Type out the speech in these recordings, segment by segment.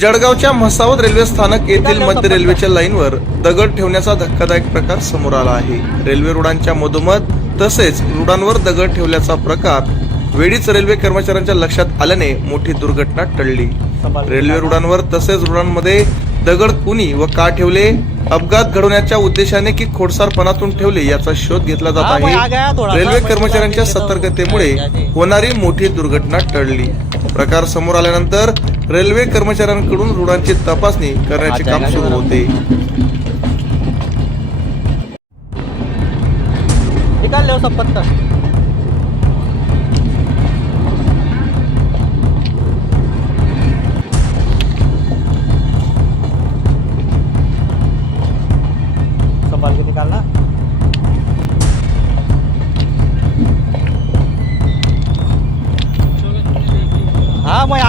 जळगावच्या म्हसावत रेल्वे स्थानक येथील मध्य रेल्वेच्या लाईनवर दगड ठेवण्याचा धक्कादायक प्रकार समोर आला आहे रेल्वे रुळांच्या मधोमध तसेच रुळांवर दगड ठेवल्याचा प्रकार वेळीच रेल्वे कर्मचाऱ्यांच्या लक्षात आल्याने मोठी दुर्घटना टळली रेल्वे रुळांवर तसेच रुळांमध्ये दगड कुणी व का ठेवले अपघात घडवण्याच्या उद्देशाने की खोडसारपणातून ठेवले याचा शोध घेतला जात आहे रेल्वे कर्मचाऱ्यांच्या सतर्कतेमुळे होणारी मोठी दुर्घटना टळली प्रकार समोर आल्यानंतर रेल्वे कर्मचाऱ्यांकडून रुग्णांची तपासणी करण्याचे काम सुरू होते निकाल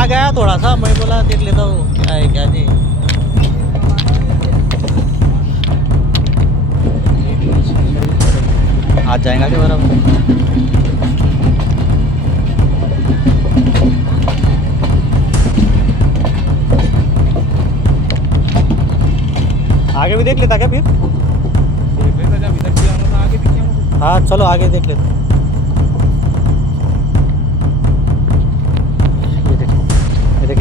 गया थोड़ा सा मैं बोला देख लेता हूँ क्या है क्या जी आज जाएगा क्या बराबर आगे भी देख लेता क्या फिर देख लेता जब इधर आगे हाँ चलो आगे देख लेते हैं